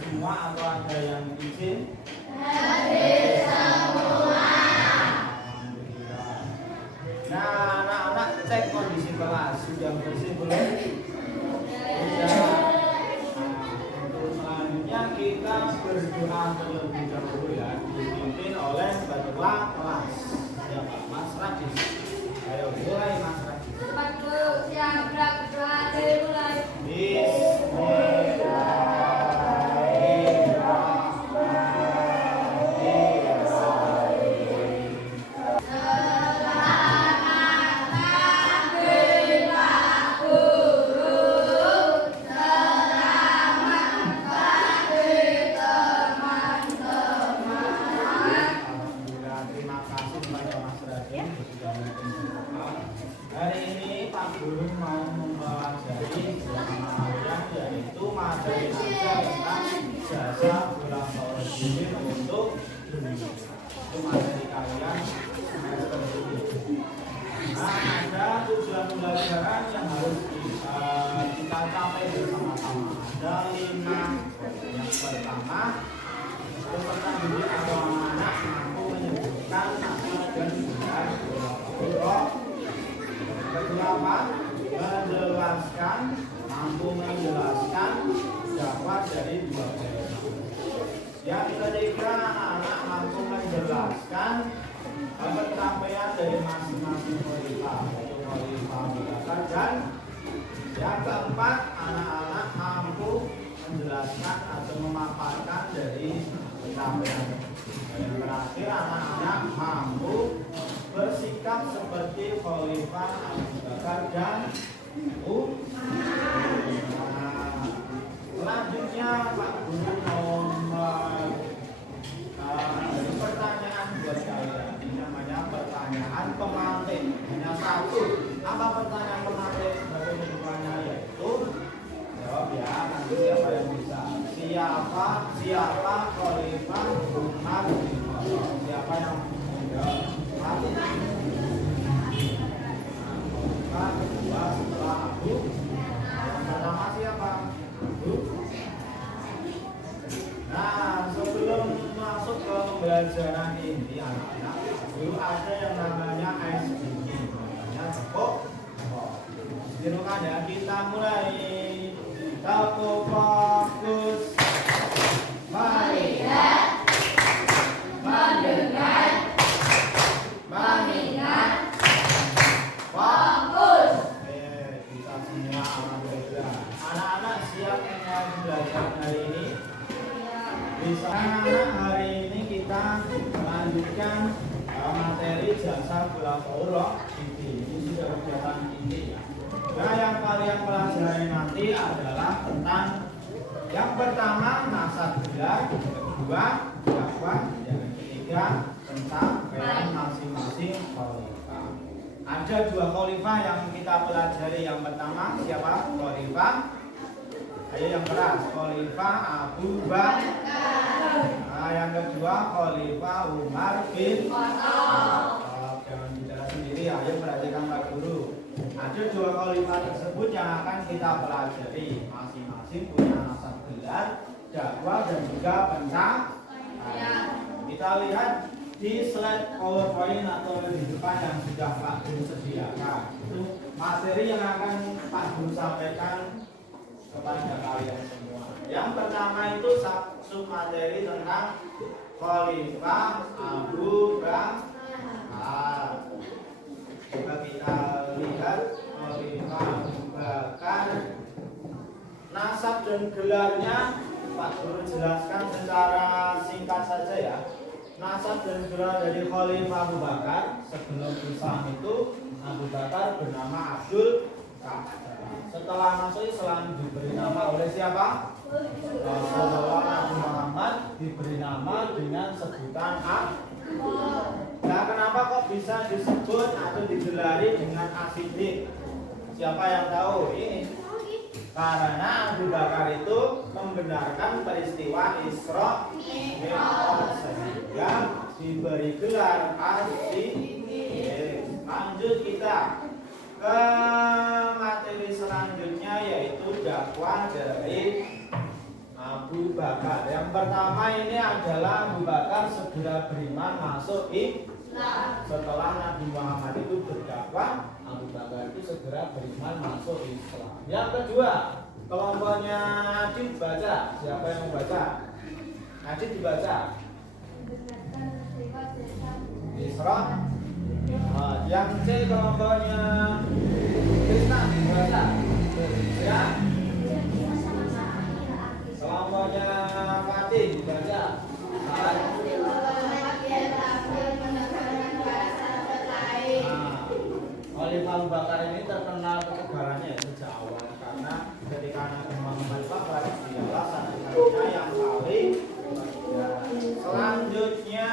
semua atau ada yang izin? Hadir semua. Alhamdulillah. Nah, anak-anak cek kondisi kelas sudah bersih belum? Sudah. Untuk selanjutnya kita berdoa terlebih dahulu ya, dipimpin oleh ketua kelas. Siapa? Mas Radis. Ayo mulai Mas Radis. Siap berdoa dimulai. Hari ini Pak Guru mau mempelajari yaitu materi tentang jasa pulang sekolah ini untuk materi kalian semester ini. Nah, ada tujuan pembelajaran yang harus kita capai bersama-sama. Ada 5. Yang pertama, peserta didik atau anak mampu menyebutkan nama dan bulan huruf. Kedua, mampu menjelaskan dakwah dari 2 tema. Yang ketiga, anak mampu menjelaskan pencapaian dari masing-masing khalifah, yaitu khalifah Mudzakkar, dan yang keempat, anak-anak mampu menjelaskan atau memaparkan dari pencapaian. Yang terakhir, anak-anak mampu bersikap seperti khalifah Abu Bakar dan selanjutnya Pak Guru mau pertanyaan buat kalian. Ini namanya pertanyaan pemantik. Hanya satu. Apa pertanyaan pemantik? Sebagai pembukanya yaitu jawab ya. Nanti siapa yang bisa? Siapa khalifah Umar bin Khattab? Siapa yang menjawab? Kedua setelah Abu. Yang pertama siapa? Abu. Nah, sebelum masuk ke pembelajaran ini anak-anak, dulu ada yang namanya SDG, namanya tepuk. Silakan ya, kita mulai. Tepuk fokus. Melihat, mendengar, mengingat, fokus. Kita semua alhamdulillah. Anak-anak siap dengan belajar hari ini? Bisa. Anak-anak, hari ini kita melanjutkan materi jasa bulaghah ini sudah kegiatan ini ya. Nah, yang kalian pelajari nanti adalah tentang yang pertama nasab gelar, yang kedua dakwah, yang ketiga tentang peran masing-masing khalifah. Ada 2 khalifah yang kita pelajari. Yang pertama siapa? Khalifah. Ayo yang keras. Khalifah Abu Bakar. Nah, yang kedua Khalifah Umar bin Khattab. Jangan bicara sendiri. Ayo perhatikan Pak Guru. Ada 2 khalifah tersebut yang akan kita pelajari. Masing-masing punya nasab gelar, dakwah dan juga pencapaian. Kita lihat di slide PowerPoint atau di depan yang sudah Pak Guru sediakan. Itu materi yang akan Pak Guru sampaikan kepada kalian semua. Yang pertama itu sub materi tentang khalifah Abu Bakar. Coba kita lihat khalifah Abu Bakar. Nasab dan gelarnya Pak Guru jelaskan secara singkat saja ya. Nasab dan gelar dari Khalifah Abu Bakar sebelum Islam itu, Abu Bakar bernama Abdul Qadir. Setelah masuk Islam diberi nama oleh siapa? Rasulullah Nabi Muhammad diberi nama dengan sebutan Abu. Nah, kenapa kok bisa disebut atau digelari dengan As-Siddiq? Siapa yang tahu ini? Karena Abu Bakar itu membenarkan peristiwa Isra Mi'raj sehingga diberi gelar As-Siddiq. Lanjut kita ke materi selanjutnya yaitu dakwah dari Abu Abu Bakar. Yang pertama ini adalah Abu Bakar segera beriman masuk Islam. Setelah Nabi Muhammad itu berdakwah, Abu Bakar itu segera beriman masuk Islam. Yang kedua, kelompoknya Adit baca. Siapa yang membaca? Adit dibaca. Isra. Yang C kelompoknya Krishna dibaca. Ya. Kelompoknya Fatih dibaca. Khalifah Abu Bakar ini terkenal ketegarannya sejak awal karena ketika Nabi Muhammad wafat dialah satu-satunya yang paling selanjutnya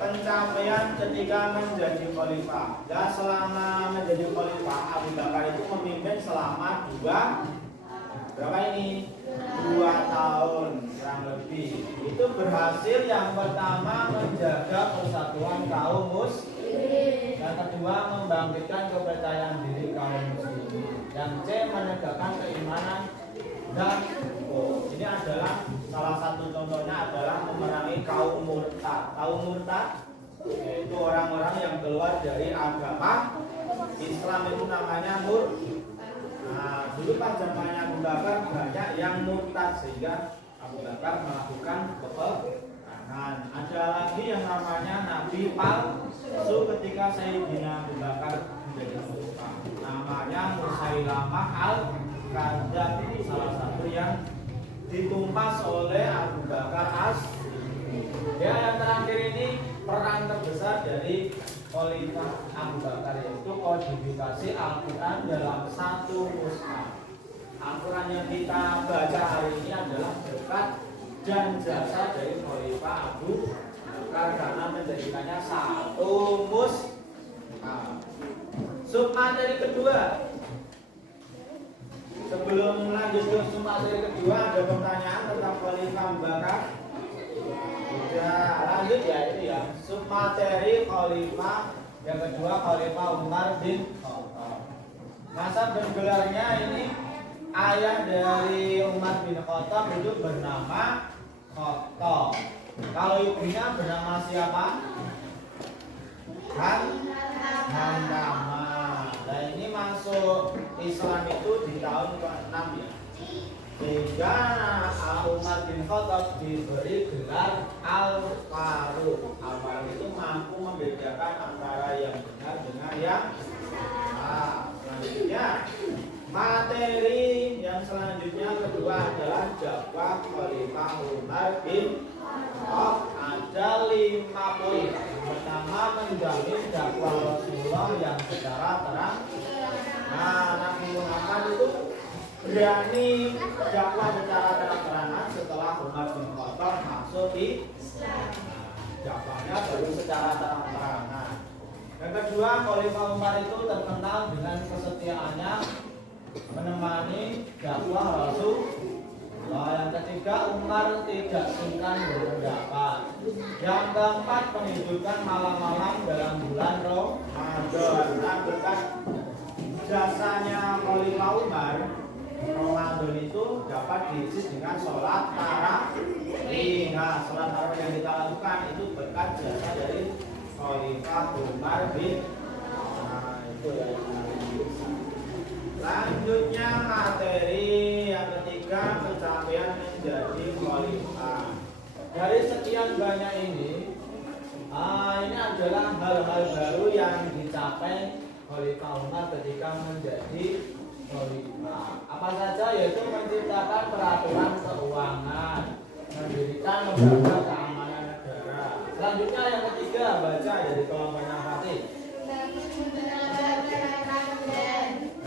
pencapaian ketika menjadi khalifah. Dan selama menjadi khalifah Abu Bakar itu memimpin selama berapa ini? 2 tahun kurang lebih. Itu berhasil yang pertama menjaga persatuan kaum muslimin. Yang kedua membangkitkan kepercayaan diri kaum muslimin. Yang C menegakkan keimanan dan ini adalah salah satu contohnya adalah memerangi kaum murtad. Kaum murtad yaitu orang-orang yang keluar dari agama Islam itu namanya murtad. Nah, dulu pas zamannya Abu Bakar banyak yang murtad sehingga Abu Bakar melakukan peperangan. Ada lagi yang namanya Nabi palsu ketika Sayyidina Abu Bakar menjadi khalifah. Namanya Musailamah al-Kadzdzab, itu salah satu yang ditumpas oleh Abu Bakar Ya, yang terakhir ini perang terbesar dari Khalifah Abu Bakar yaitu kodifikasi Al-Quran dalam satu mushaf. Al-Quran yang kita baca hari ini adalah berkat dan jasa dari Khalifah Abu Bakar karena menjadikannya satu mushaf. Submateri kedua. Sebelum lanjut ke submateri kedua ada pertanyaan tentang Khalifah Abu Bakar. Ya, lanjut ya ini ya. Submateri Khalifah yang kedua Khalifah Umar bin Khattab. Masa bergelarnya ini ayah dari Umar bin Khattab itu bernama Khattab. Kalau ibunya bernama siapa? Handama. Nah ini masuk Islam itu di tahun ke-6 ya. Sehingga Umar bin Khattab diberi gelar Al-Faruq. Al-Faruq itu mampu membedakan antara yang benar dengan yang salah. Selanjutnya materi yang selanjutnya kedua adalah dakwah Khalifah Umar bin Khattab. Ada 5 poin. Pertama, menjamin dakwah Rasulullah yang secara terang. Nah, Nabi Muhammad itu berani dakwah secara terang-terangan setelah Umar bin Khattab masuk Islam. Dakwahnya baru secara terang-terangan. Yang kedua, Khalifah Umar itu terkenal dengan kesetiaannya menemani dakwah Rasul. Yang ketiga, Umar tidak sungkan berpendapat. Yang keempat, menghidupkan malam-malam dalam bulan Ramadan. Nah, berkat jasanya Khalifah Umar, Ramadan itu dapat diisi dengan sholat tarawih. Nah, sholat tarawih yang kita lakukan itu berkat jasa dari Khalifah Umar bin. Nah, itu ya. Lanjutnya materi yang ketiga, pencapaian menjadi khalifah. Dari sekian banyak ini adalah hal-hal baru yang dicapai Khalifah Umar ketika menjadi khalifah. Apa saja? Yaitu menciptakan peraturan keuangan, mendirikan lembaga keamanan negara. Selanjutnya yang ketiga, baca dari kelompoknya Fatih.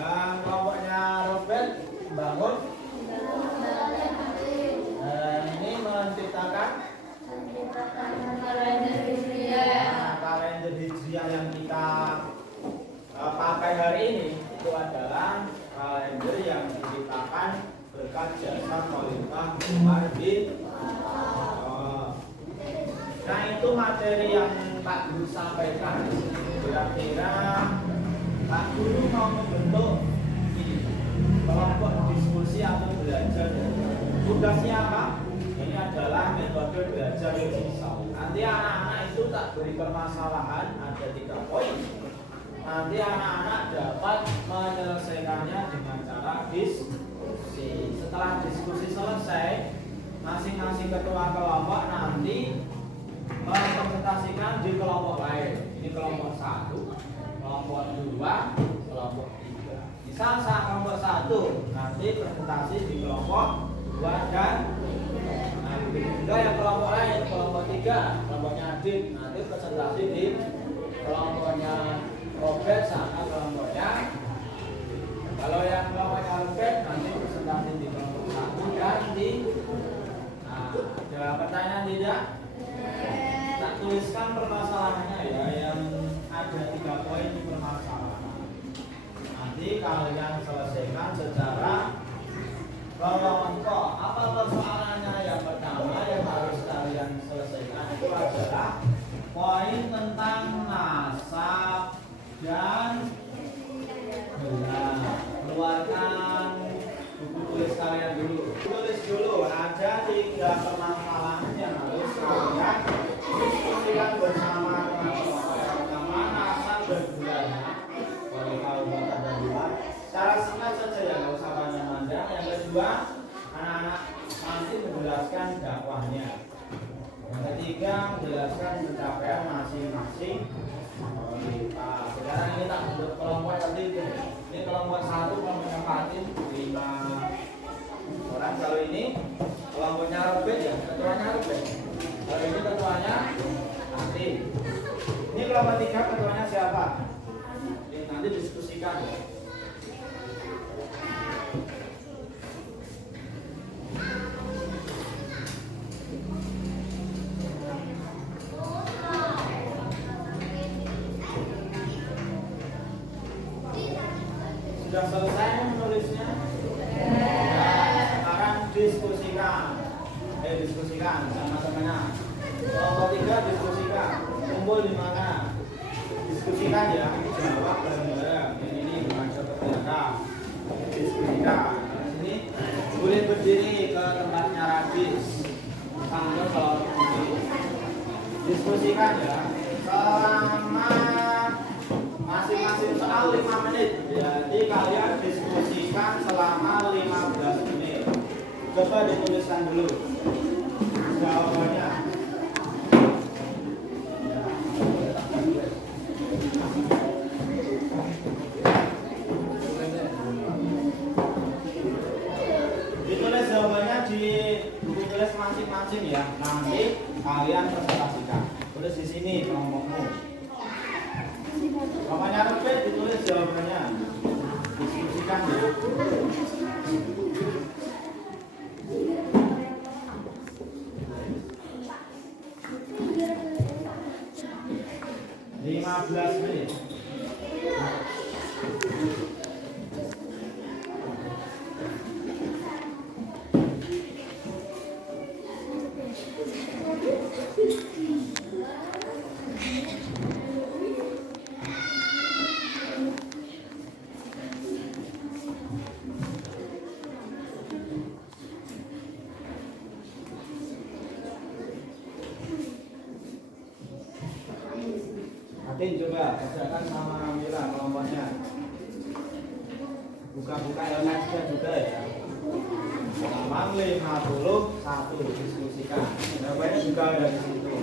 Dan kelompoknya Robert membangun. Ini menciptakan kalender hijriah yang kita pakai hari ini itu adalah kalender yang diciptakan berkat jasa Khalifah Umar bin Khattab. Nah, itu materi yang Pak Guru sampaikan. Kira-kira Pak Guru mau membentuk kelompok diskusi atau belajar dari tugasnya apa? Ini adalah metode belajar jigsaw. Nanti anak-anak itu tak beri permasalahan, ada 3 poin. Nanti anak-anak dapat menyelesaikannya dengan cara diskusi. Setelah diskusi selesai, masing-masing ketua kelompok nanti mempresentasikan di kelompok lain. Ini kelompok 1, kelompok 2, kelompok 3. Misal saat kelompok 1 nanti presentasi di kelompok 2 dan begitu juga yang kelompok lain, kelompok 3, kelompoknya Adit nanti presentasi di kelompoknya Robert sama kelompoknya. Kalau yang kelompoknya Robert nanti presentasi di kelompok 1 dan di. Nah, ada pertanyaan tidak? Tak tuliskan permasalahannya ya, yang ada 3 poin permasalahan. Nanti kalian selesaikan secara kelompok. Apa persoalannya? Yang pertama yang harus kalian selesaikan itu adalah poin tentang nasab dan gelar. Keluarkan buku tulis kalian dulu. Tulis dulu, ada 3 permasalahan yang harus kalian diskusikan bersama teman-teman. Yang pertama nasab dan gelarnya. Kalau tahu kata dan gelar, cara singkat saja ya, nggak usah panjang-panjang. Yang kedua, anak-anak nanti menjelaskan dakwahnya. Yang ketiga, menjelaskan pencapaian masing-masing. Sekarang ini tak bentuk kelompok tadi itu. Ini kelompok 1 kelompoknya Fatin 5 orang. Kalau ini kelompoknya Robert ya, ketuanya Robert. Kalau ini ketuanya Fatin. Ini kelompok 3 ketuanya siapa? Ini nanti diskusikan ya. Sudah selesai menulisnya? Nah, sekarang diskusikan. Diskusikan sama temannya. Kelompok 3 diskusikan. Kumpul di mana? Diskusikan ya. Jawab bareng-bareng. Ini bukan seperti ada. Diskusikan. Sini boleh berdiri ke tempatnya Radis. Sambil kalau berdiri. Diskusikan ya. Selama masing-masing soal 5 menit. Jadi kalian diskusikan selama 15 menit. Coba dituliskan dulu jawabannya. Ditulis jawabannya di buku tulis masing-masing ya. Nanti kalian presentasikan. Tulis di sini kelompokmu. Kelompoknya Robert ditulis jawabannya. Diskusikan ya. menit. Atin coba kerjakan sama Mira kelompoknya. Buka-buka LMS-nya juga ya. Halaman 51 diskusikan. Jawabannya juga ada di situ.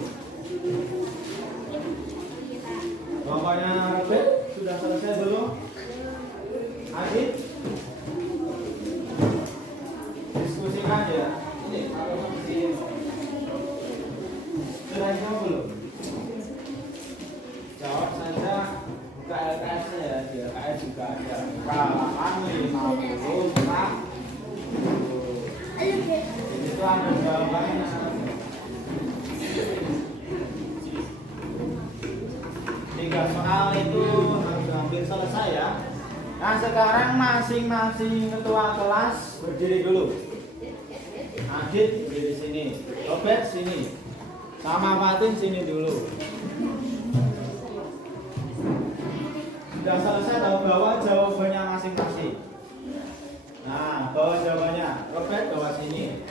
Kelompoknya Robert sudah selesai belum? Adit? Diskusikan ya. Ini kalau di sini. Sudah jawab belum? Jawab saja. Buka LKS-nya ya, di LKS juga ada. Halaman 54. Itu ada jawabannya. Tiga soal itu hampir selesai ya. Nah sekarang masing-masing ketua kelas berdiri dulu. Adit berdiri sini, Robert sini, sama Fatin sini dulu. Sudah selesai tahu bawa jawabannya masing-masing. Nah bawa jawabannya, Robert bawa sini.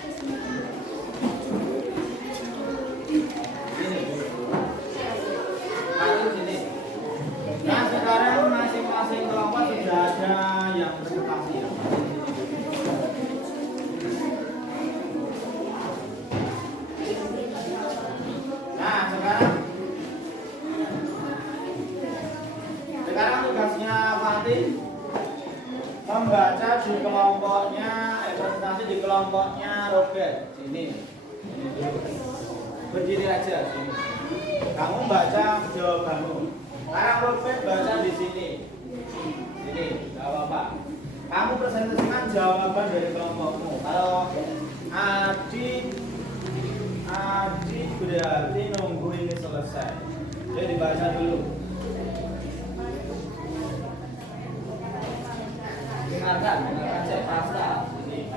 kelompoknya, presentasi di kelompoknya Robert. Sini dulu. Berdiri aja sini. Kamu baca jawabanmu. Sekarang Robert baca di sini. Sini, nggak apa-apa. Kamu presentasikan jawaban dari kelompokmu. Kalau Adi berarti nunggu ini selesai. Jadi dibaca dulu. Dengarkan saya Prasta. Ini.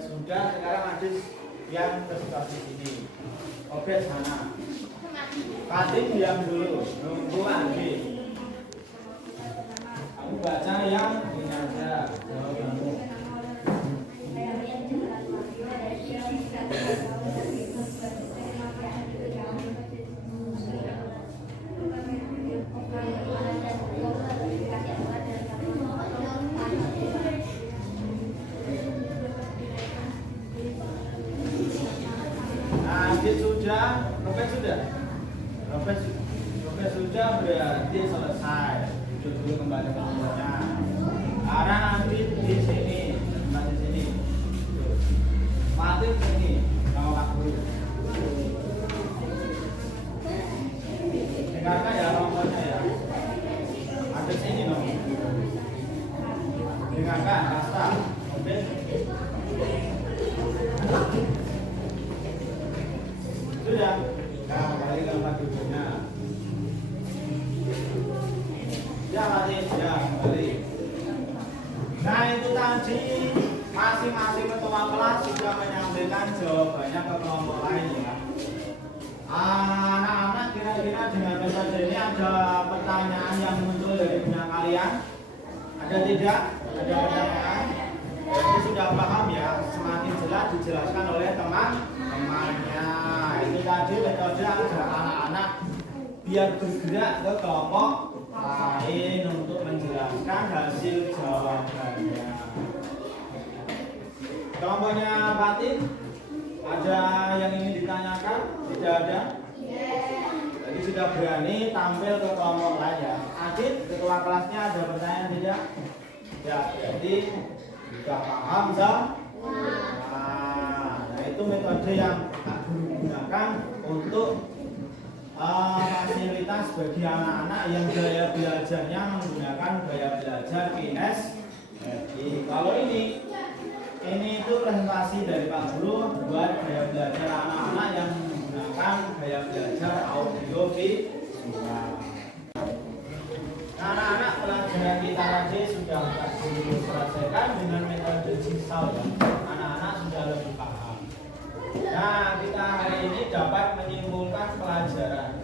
Sudah, sekarang Adis yang presentasi sini. Oke, sana. Fatin diam dulu, nunggu Adi. Kamu baca yang ini aja jawabanmu. Robert sudah berarti selesai. Duduk dulu kembali ke tempatnya. Sekarang nanti di sini, di sini. Fatin sini, sama Kak Guru. Dengarkan ya nomornya ya. Ada sini nomor. Dengarkan, rasa. Oke. Sudah. Nah, kembali ke tempat duduknya. Ya, kembali. Nah, itu tadi masing-masing ketua kelas sudah menyampaikan jawabannya ke kelompok lain ya. Anak-anak kira-kira dengan metode ini ada pertanyaan yang muncul dari benak kalian? Ada tidak? Ada pertanyaan? Jadi sudah paham ya, semakin jelas dijelaskan oleh teman-temannya. Itu tadi metode agar anak-anak biar bergerak ke kelompok lain untuk menjelaskan hasil jawabannya. Kelompoknya Fatin, ada yang ingin ditanyakan? Tidak ada? Jadi sudah berani tampil ke kelompok lain ya. Adit, ketua kelasnya ada pertanyaan tidak? Ya, jadi sudah paham nah itu metode yang digunakan untuk fasilitas bagi anak-anak yang gaya belajarnya menggunakan gaya belajar kinesthetik. Kalau ini itu presentasi dari Pak Guru buat gaya belajar anak-anak yang menggunakan gaya belajar audio visual. Anak-anak pelajaran kita tadi sudah Pak Guru selesaikan dengan metode jigsaw ya. Anak-anak sudah lebih paham. Nah, kita hari ini dapat menyimpulkan pelajaran.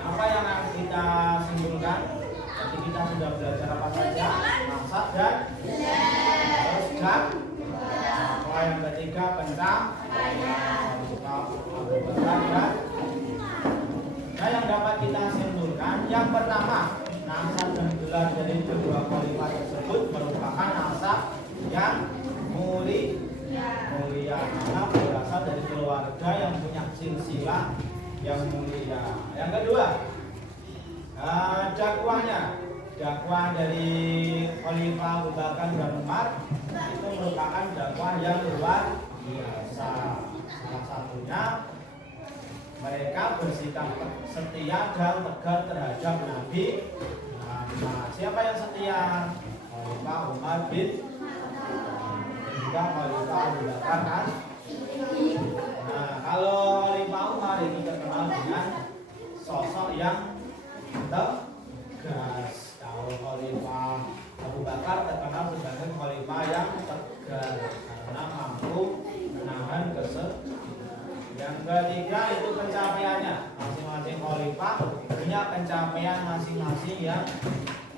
Apa yang akan kita simpulkan? Jadi kita sudah belajar apa saja? Masak dan terus dan yang ketiga pencapaian. Nah, yang dapat kita simpulkan yang pertama, nasab dan gelar dari kedua khalifah tersebut merupakan nasab yang mulia karena berasal dari keluarga yang punya silsilah yang mulia. Yang kedua, dakwah dari Khalifah Abu Bakar dan Umar itu merupakan dakwah yang luar biasa. Salah satunya mereka bersikap setia dan tegar terhadap Nabi. Nah, siapa yang setia? Khalifah Umar bin dan juga Khalifah Abu Bakar kan? Nah, kalau Khalifah Umar itu terkenal dengan sosok yang tegas. Kalau Khalifah Abu Bakar terkenal sebagai Khalifah yang tegas karena mampu menahan kesedihan. Yang ketiga itu pencapaiannya. Masing-masing Khalifah punya pencapaian masing-masing yang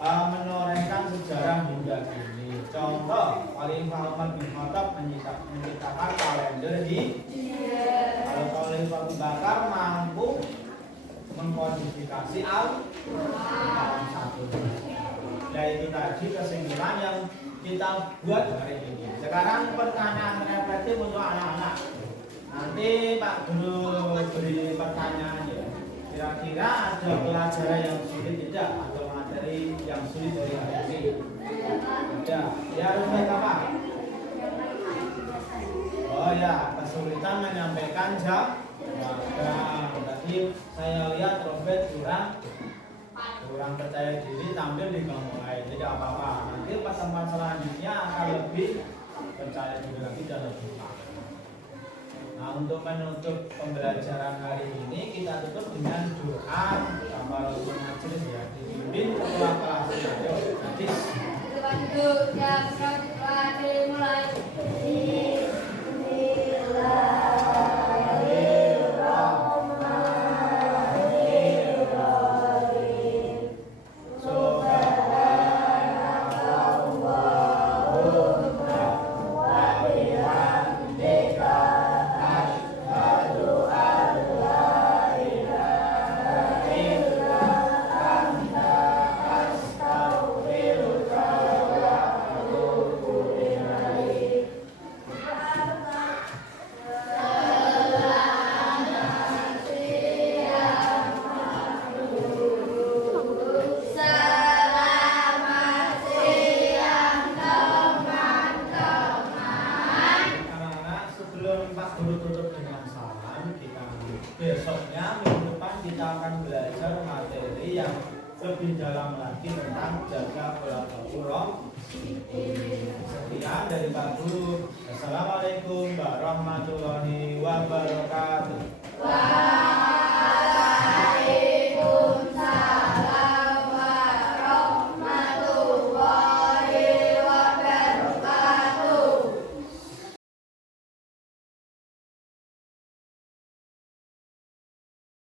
menorehkan sejarah hingga kini. Contoh, Khalifah Umar bin Khattab menciptakan kalender Hijriah. Kalau Khalifah Abu Bakar mampu mengkodifikasi Al-Quran satu. Nah itu tadi kesimpulan yang kita buat hari ini. Sekarang pertanyaan refleksif untuk anak-anak. Nanti Pak Guru beri pertanyaan ya. Kira-kira ada pelajaran yang sulit tidak atau materi yang sulit dari hari ini? Ada. Ya harus apa? Oh ya, kesulitan menyampaikan jawaban. Tadi saya lihat Robert kurang percaya diri tampil di kelompok lain. Tidak apa-apa. Nanti pertemuan selanjutnya akan lebih percaya diri lagi dan lebih paham. Nah, untuk menutup pembelajaran hari ini kita tutup dengan doa kafaratul majelis ya, dipimpin ketua kelasnya. Ayo, Najis. Untuk siap berdoa dimulai. Besoknya minggu depan kita akan belajar materi yang lebih dalam lagi tentang jaga pola Sekian dari Pak Guru.